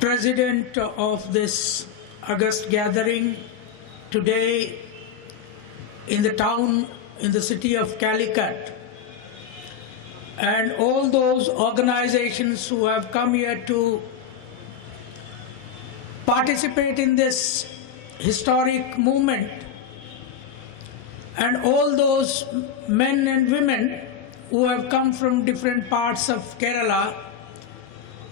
President of this August gathering today in the town, in the city of Calicut, and all those organizations who have come here to participate in this historic movement, and all those men and women who have come from different parts of Kerala.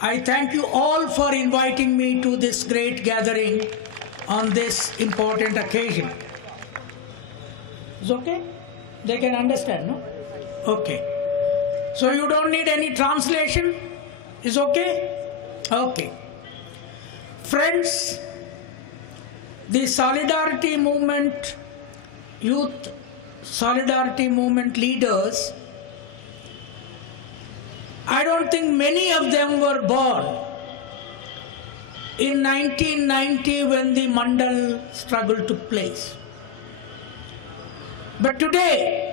I thank you all for inviting me to this great gathering on this important occasion. Is okay? They can understand, no? Okay. So you don't need any translation? Is okay? Okay. Friends, the Solidarity Movement, Youth Solidarity Movement leaders, I don't think many of them were born in 1990 when the Mandal struggle took place. But today,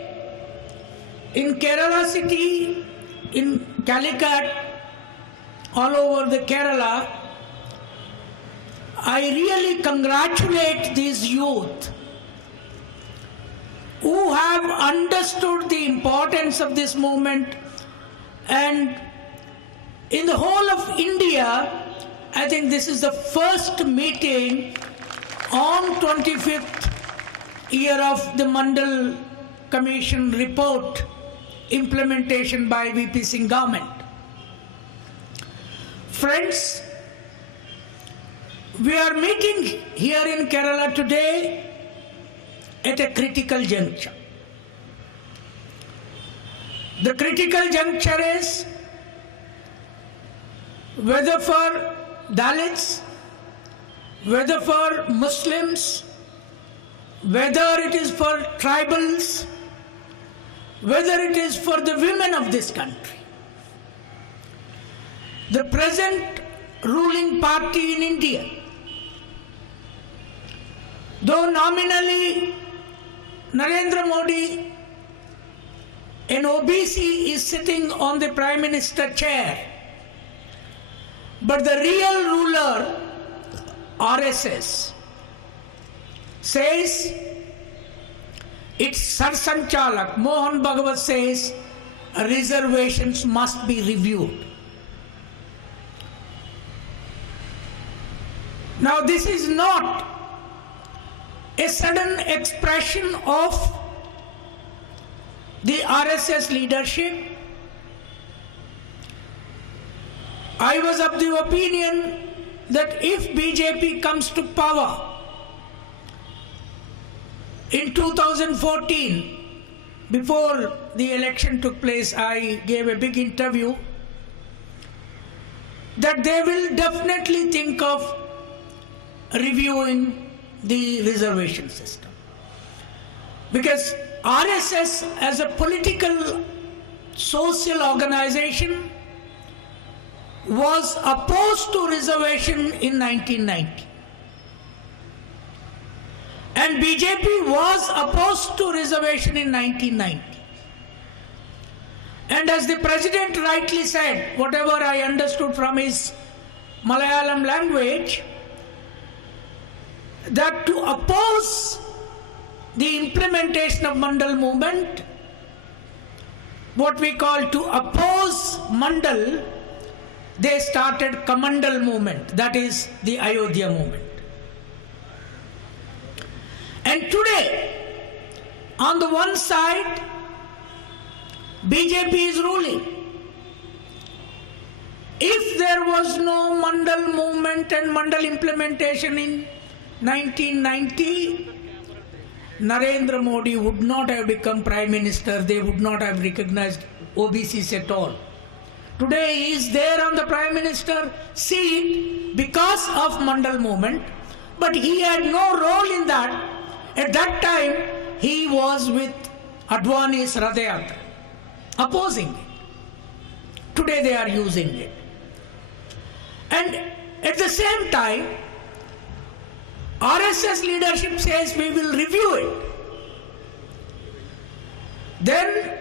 in Kerala city, in Calicut, all over the Kerala, I really congratulate these youth who have understood the importance of this movement. And in the whole of India, I think this is the first meeting on 25th year of the Mandal Commission report implementation by VP Singh government. Friends, we are meeting here in Kerala today at a critical juncture. The critical juncture is whether for Dalits, whether for Muslims, whether it is for tribals, whether it is for the women of this country. The present ruling party in India, though nominally Narendra Modi, an OBC, is sitting on the Prime Minister chair, but the real ruler, RSS, says, its Sarsanchalak, Mohan Bhagavat, says reservations must be reviewed. Now this is not a sudden expression of the RSS leadership. I was of the opinion that if BJP comes to power in 2014, before the election took place, I gave a big interview that they will definitely think of reviewing the reservation system. Because RSS as a political social organization was opposed to reservation in 1990. And BJP was opposed to reservation in 1990. And as the President rightly said, whatever I understood from his Malayalam language, that to oppose the implementation of Mandal movement, what we call to oppose Mandal, they started Kamandal movement, that is the Ayodhya movement. And today, on the one side, BJP is ruling. If there was no Mandal movement and Mandal implementation in 1990, Narendra Modi would not have become Prime Minister. They would not have recognized OBCs at all. Today he is there on the Prime Minister seat because of Mandal movement, but he had no role in that. At that time, he was with Advani's Rath Yatra, opposing it. Today they are using it. And at the same time, RSS leadership says we will review it. Then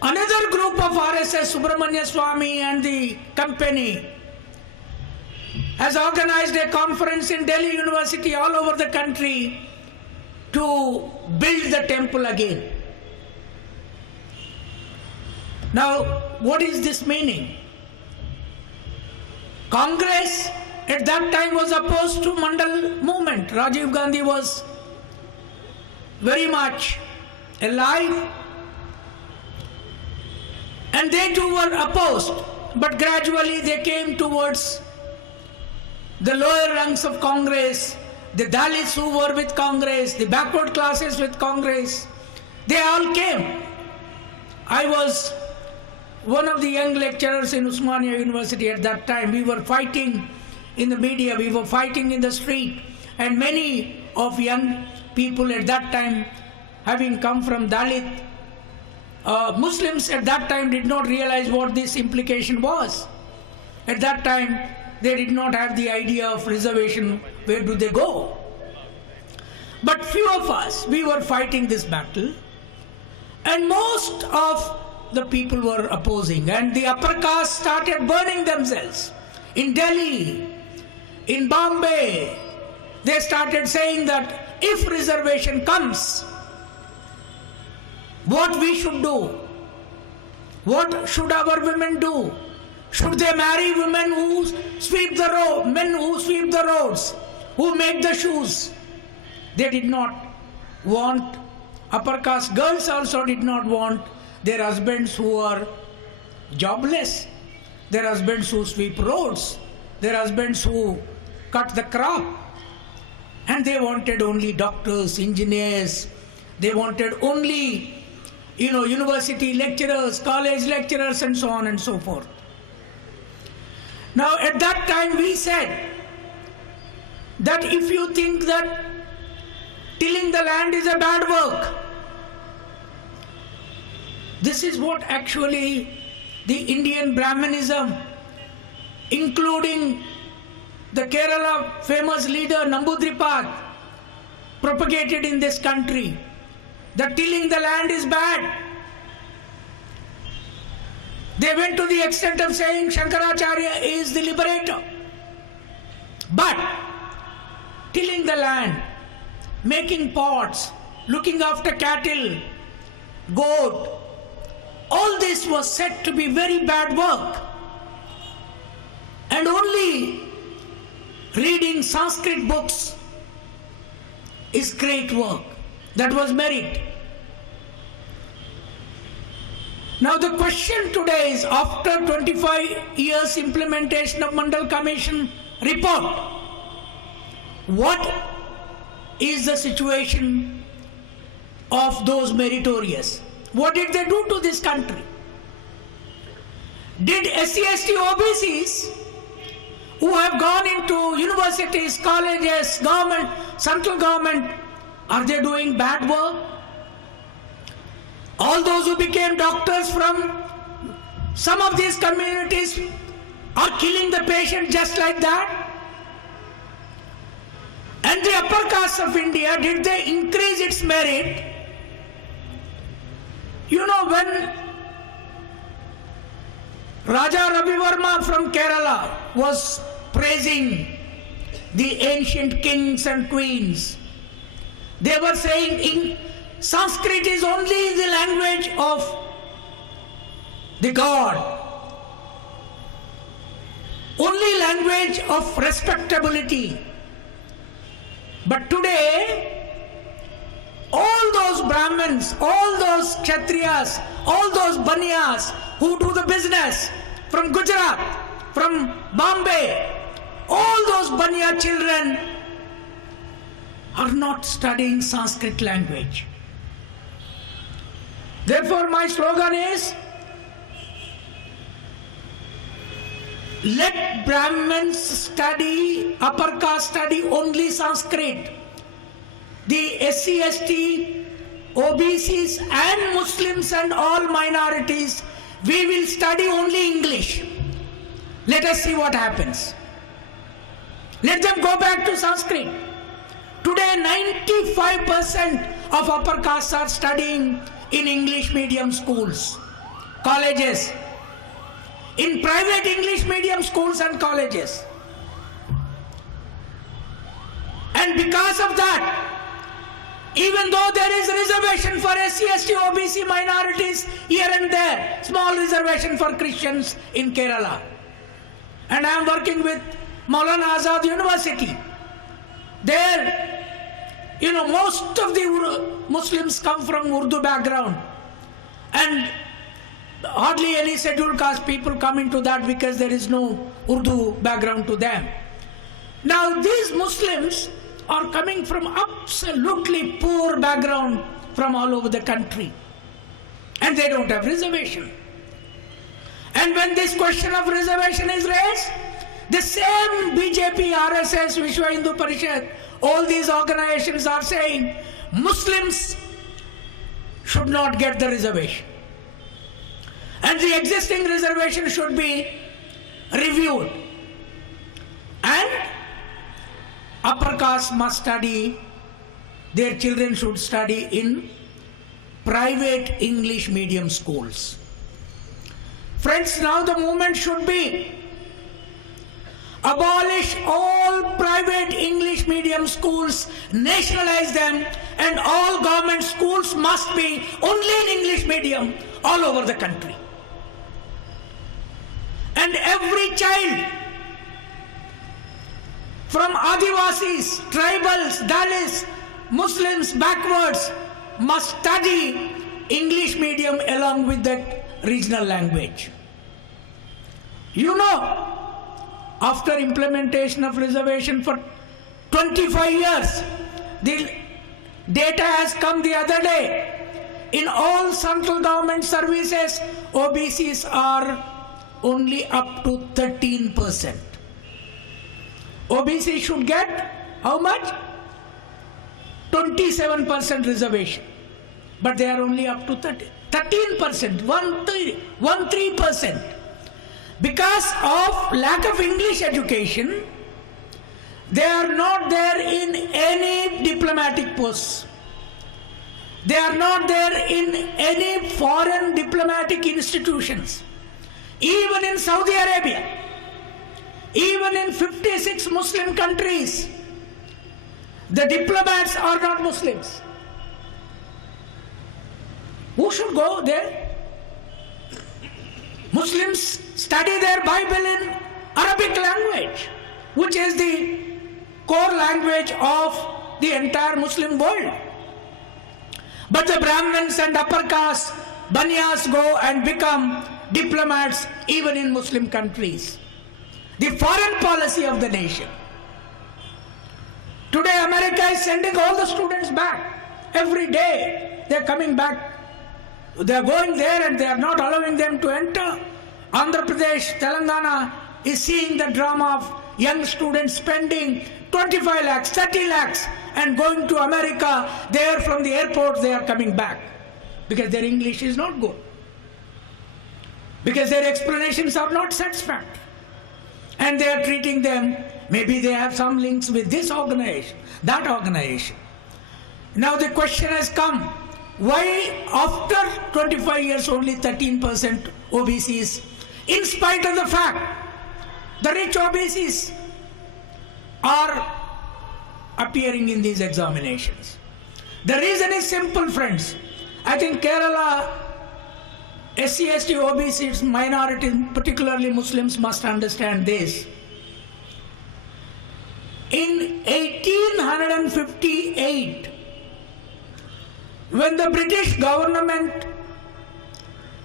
another group of RSS, Subramanya Swamy and the company, has organized a conference in Delhi University all over the country to build the temple again. Now, what is this meaning? Congress at that time was opposed to Mandal movement. Rajiv Gandhi was very much alive, and they too were opposed, but gradually they came towards the lower ranks of Congress, the Dalits who were with Congress, the backward classes with Congress. They all came. I was one of the young lecturers in Usmania University at that time. We were fighting in the media, we were fighting in the street, and many of young people at that time, having come from Dalit, Muslims at that time did not realize what this implication was. At that time, they did not have the idea of reservation, where do they go? But few of us, we were fighting this battle, and most of the people were opposing, and the upper caste started burning themselves. In Delhi, in Bombay, they started saying that if reservation comes, what we should do? What should our women do? Should they marry women who sweep the road, men who sweep the roads, who make the shoes? They did not want, upper caste girls also did not want their husbands who are jobless, their husbands who sweep roads, their husbands who cut the crop. And they wanted only doctors, engineers, they wanted only, university lecturers, college lecturers, and so on and so forth. Now, at that time we said that if you think that tilling the land is a bad work, this is what actually the Indian Brahmanism, including the Kerala famous leader Nambudripad, propagated in this country, that tilling the land is bad. They went to the extent of saying Shankaracharya is the liberator. But tilling the land, making pots, looking after cattle, goat, all this was said to be very bad work. And only reading Sanskrit books is great work. That was merit. Now the question today is, after 25 years implementation of Mandal Commission report, what is the situation of those meritorious? What did they do to this country? Did SC/ST OBCs who have gone into universities, colleges, government, central government, are they doing bad work? All those who became doctors from some of these communities are killing the patient just like that? And the upper caste of India, did they increase its merit? When Raja Ravi Verma from Kerala was praising the ancient kings and queens, they were saying Sanskrit is only the language of the God, only language of respectability. But today, all those Brahmins, all those Kshatriyas, all those Baniyas who do the business from Gujarat, from Bombay, all those Baniya children are not studying Sanskrit language. Therefore, my slogan is, let Brahmins study, upper caste study only Sanskrit. The SC/ST, OBCs and Muslims and all minorities, we will study only English. Let us see what happens. Let them go back to Sanskrit. Today 95% of upper castes are studying in English medium schools, colleges, in private English medium schools and colleges. And because of that, even though there is reservation for SC, ST, OBC minorities here and there, small reservation for Christians in Kerala. And I am working with Maulana Azad University. There, most of the Muslims come from Urdu background. And hardly any scheduled caste people come into that because there is no Urdu background to them. Now these Muslims are coming from absolutely poor background from all over the country. And they don't have reservation. And when this question of reservation is raised, the same BJP, RSS, Vishwa Hindu Parishad, all these organizations are saying Muslims should not get the reservation. And the existing reservation should be reviewed. And upper caste must study, their children should study in private English medium schools. Friends, now the movement should be abolish all private English medium schools, nationalize them, and all government schools must be only in English medium all over the country. And every child from Adivasis, tribals, Dalits, Muslims, backwards must study English medium along with that regional language. After implementation of reservation for 25 years, the data has come the other day. In all central government services, OBCs are only up to 13%. OBC should get how much? 27% reservation. But they are only up to 13%, 13%. Because of lack of English education, they are not there in any diplomatic posts. They are not there in any foreign diplomatic institutions. Even in Saudi Arabia, even in 56 Muslim countries, the diplomats are not Muslims. Who should go there? Muslims study their Bible in Arabic language, which is the core language of the entire Muslim world. But the Brahmins and upper caste Banyas go and become diplomats even in Muslim countries. The foreign policy of the nation. Today America is sending all the students back. Every day they are coming back. They are going there and they are not allowing them to enter. Andhra Pradesh, Telangana is seeing the drama of young students spending 25 lakhs, 30 lakhs and going to America. There from the airport they are coming back because their English is not good. Because their explanations are not satisfactory. And they are treating them, maybe they have some links with this organization, that organization. Now the question has come, why after 25 years only 13% OBCs, in spite of the fact the rich OBCs are appearing in these examinations? The reason is simple, friends. I think Kerala, SC, ST, OBCs, minorities, particularly Muslims, must understand this. In 1858, when the British government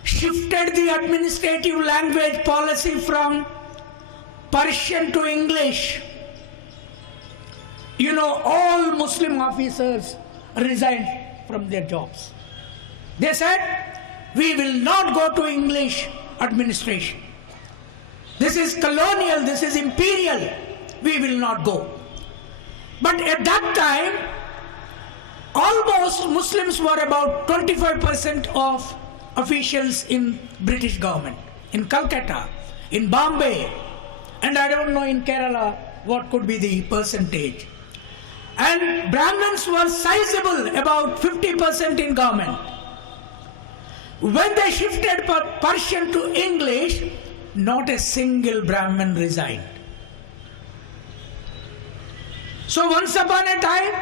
shifted the administrative language policy from Persian to English, all Muslim officers resigned from their jobs. They said, we will not go to English administration. This is colonial, this is imperial. We will not go. But at that time, almost Muslims were about 25% of officials in British government. In Calcutta, in Bombay, and I don't know in Kerala what could be the percentage. And Brahmins were sizable, about 50% in government. When they shifted Persian to English, not a single Brahmin resigned. So once upon a time,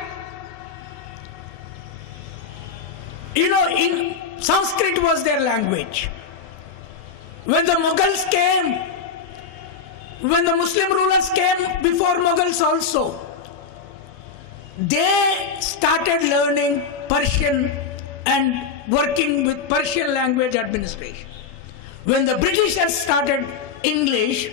in Sanskrit was their language. When the Mughals came, when the Muslim rulers came before Mughals also, they started learning Persian and working with Persian language administration. When the Britishers started English,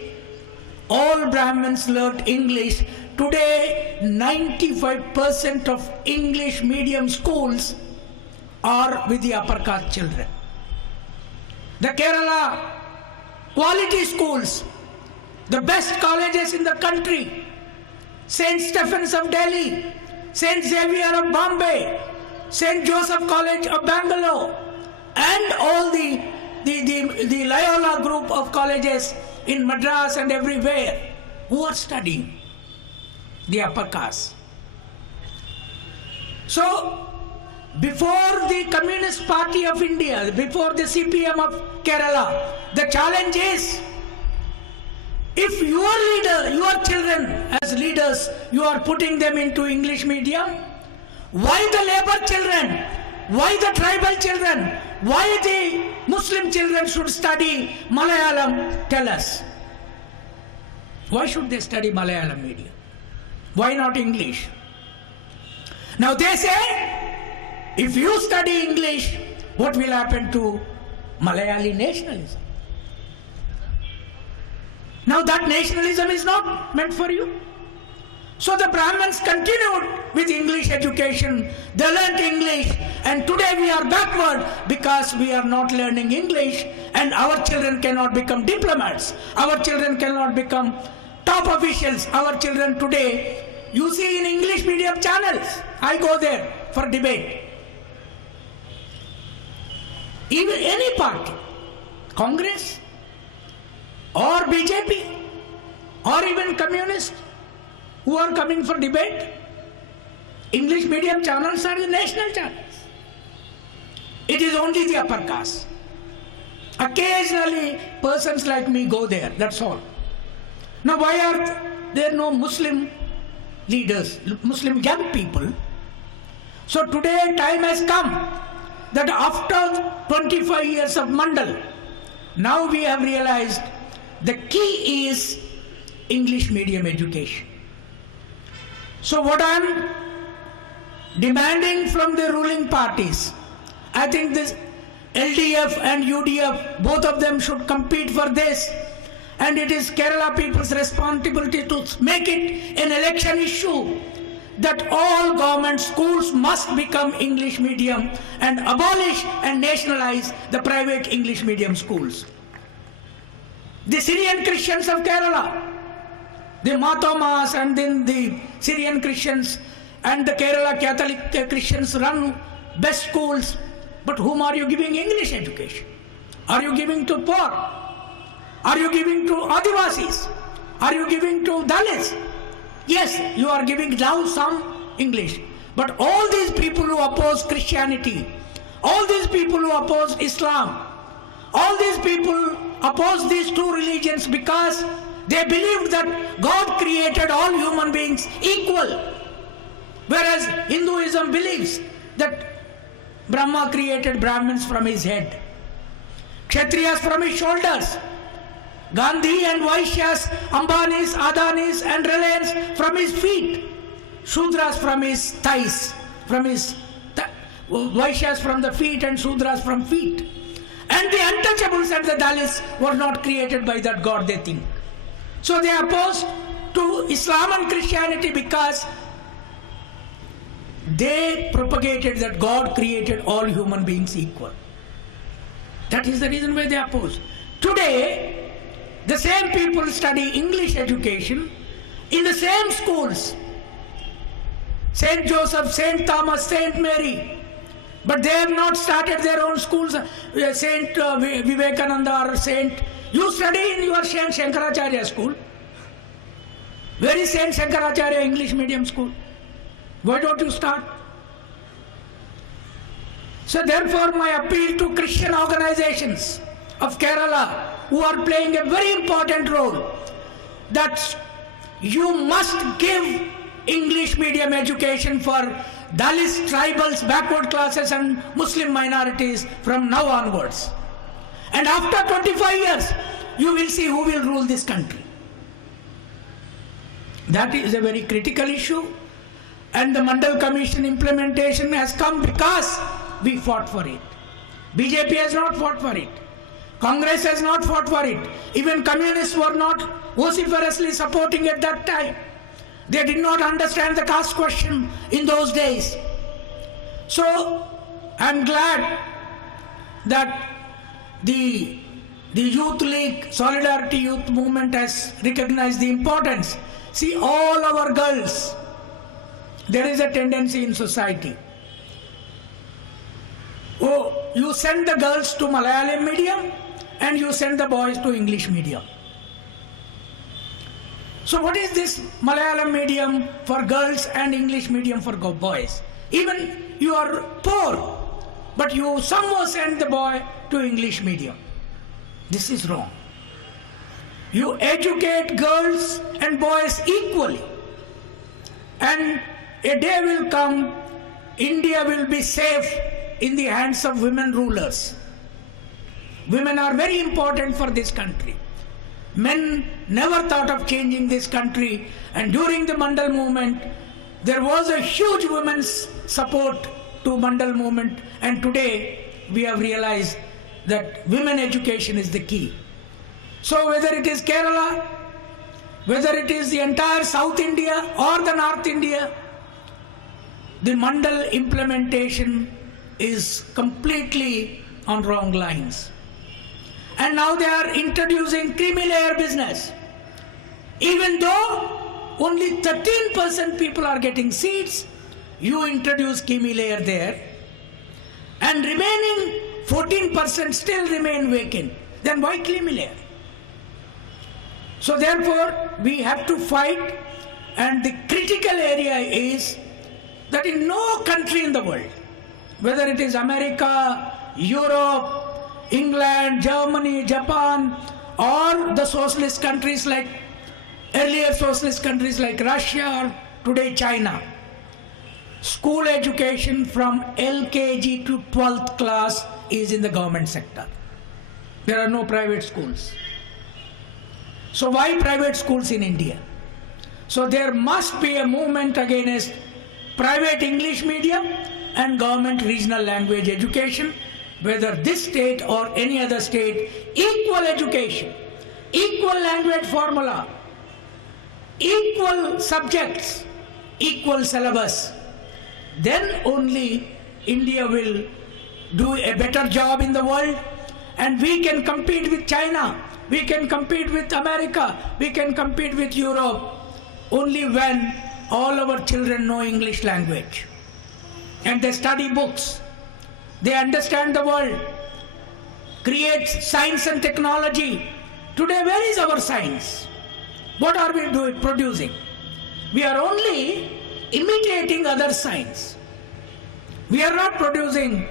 all Brahmins learned English. Today, 95% of English medium schools are with the upper caste children. The Kerala quality schools, the best colleges in the country, St. Stephen's of Delhi, St. Xavier of Bombay, St. Joseph College of Bangalore, and all the Loyola group of colleges in Madras and everywhere, who are studying the upper caste. So, before the Communist Party of India, before the CPM of Kerala, the challenge is, if your leader, your children as leaders, you are putting them into English medium, why the labor children, why the tribal children, why the Muslim children should study Malayalam? Tell us. Why should they study Malayalam medium? Why not English? Now they say, if you study English, what will happen to Malayali nationalism? Now that nationalism is not meant for you. So the Brahmins continued with English education. They learned English, and today we are backward because we are not learning English, and our children cannot become diplomats. Our children cannot become top officials. Our children today, you see in English medium channels, I go there for debate. Even any party, Congress or BJP or even communists who are coming for debate, English medium channels are the national channels. It is only the upper caste. Occasionally persons like me go there, that's all. Now why are there no Muslim leaders, Muslim young people? So today time has come that after 25 years of Mandal, now we have realized the key is English medium education. So what I am demanding from the ruling parties, I think this LDF and UDF, both of them should compete for this, and it is Kerala people's responsibility to make it an election issue that all government schools must become English medium and abolish and nationalize the private English medium schools. The Syrian Christians of Kerala, the Mathomas and then the Syrian Christians and the Kerala Catholic Christians run best schools, but whom are you giving English education? Are you giving to poor? Are you giving to Adivasis? Are you giving to Dalits? Yes, you are giving now some English, but all these people who oppose Christianity, all these people who oppose Islam, all these people oppose these two religions because they believed that God created all human beings equal, whereas Hinduism believes that Brahma created Brahmins from his head, Kshatriyas from his shoulders, Gandhi and Vaishyas, Ambanis, Adanis and Reliance from his feet, Shudras from his thighs, Vaishyas from the feet and Shudras from feet. And the untouchables and the Dalits were not created by that God, they think. So they are opposed to Islam and Christianity because they propagated that God created all human beings equal. That is the reason why they are opposed. Today, the same people study English education in the same schools, St. Joseph, St. Thomas, St. Mary, but they have not started their own schools. St. Vivekananda or St. You study in your St. Shankaracharya school. Where is St. Shankaracharya English medium school? Why don't you start? So therefore my appeal to Christian organizations of Kerala who are playing a very important role, that you must give English medium education for Dalits, tribals, backward classes and Muslim minorities from now onwards. And after 25 years, you will see who will rule this country. That is a very critical issue. And the Mandal Commission implementation has come because we fought for it. BJP has not fought for it. Congress has not fought for it. Even communists were not vociferously supporting at that time. They did not understand the caste question in those days. So I am glad that the Youth League, Solidarity Youth Movement has recognized the importance. See, all our girls, there is a tendency in society. Oh, you send the girls to Malayalam medium and you send the boys to English medium. So what is this Malayalam medium for girls and English medium for boys? Even you are poor, but you somehow send the boy to English medium. This is wrong. You educate girls and boys equally. And a day will come, India will be safe in the hands of women rulers. Women are very important for this country. Men never thought of changing this country, and during the Mandal movement, there was a huge women's support to Mandal movement, and today we have realized that women education is the key. So whether it is Kerala, whether it is the entire South India or the North India, the Mandal implementation is completely on wrong lines. And now they are introducing creamy layer business. Even though only 13% people are getting seats, you introduce creamy layer there, and remaining 14% still remain vacant. Then why creamy layer? So therefore, we have to fight, and the critical area is that in no country in the world, whether it is America, Europe, England, Germany, Japan, or the socialist countries like earlier socialist countries like Russia or today China, school education from LKG to 12th class is in the government sector. There are no private schools. So why private schools in India? So there must be a movement against private English medium and government regional language education, whether this state or any other state, equal education, equal language formula, equal subjects, equal syllabus. Then only India will do a better job in the world, and we can compete with China, we can compete with America, we can compete with Europe, only when all our children know English language and they study books. They understand the world, create science and technology. Today, where is our science? What are we producing? We are only imitating other science. We are not producing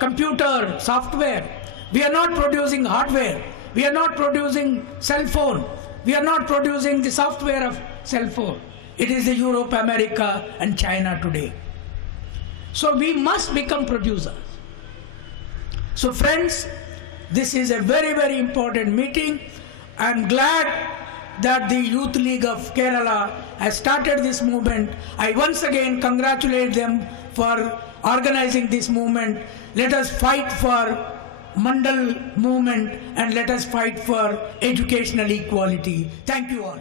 computer software. We are not producing hardware. We are not producing cell phone. We are not producing the software of cell phone. It is the Europe, America, and China today. So we must become producers. So friends, this is a very, very important meeting. I am glad that the Youth League of Kerala has started this movement. I once again congratulate them for organizing this movement. Let us fight for Mandal movement and let us fight for educational equality. Thank you all.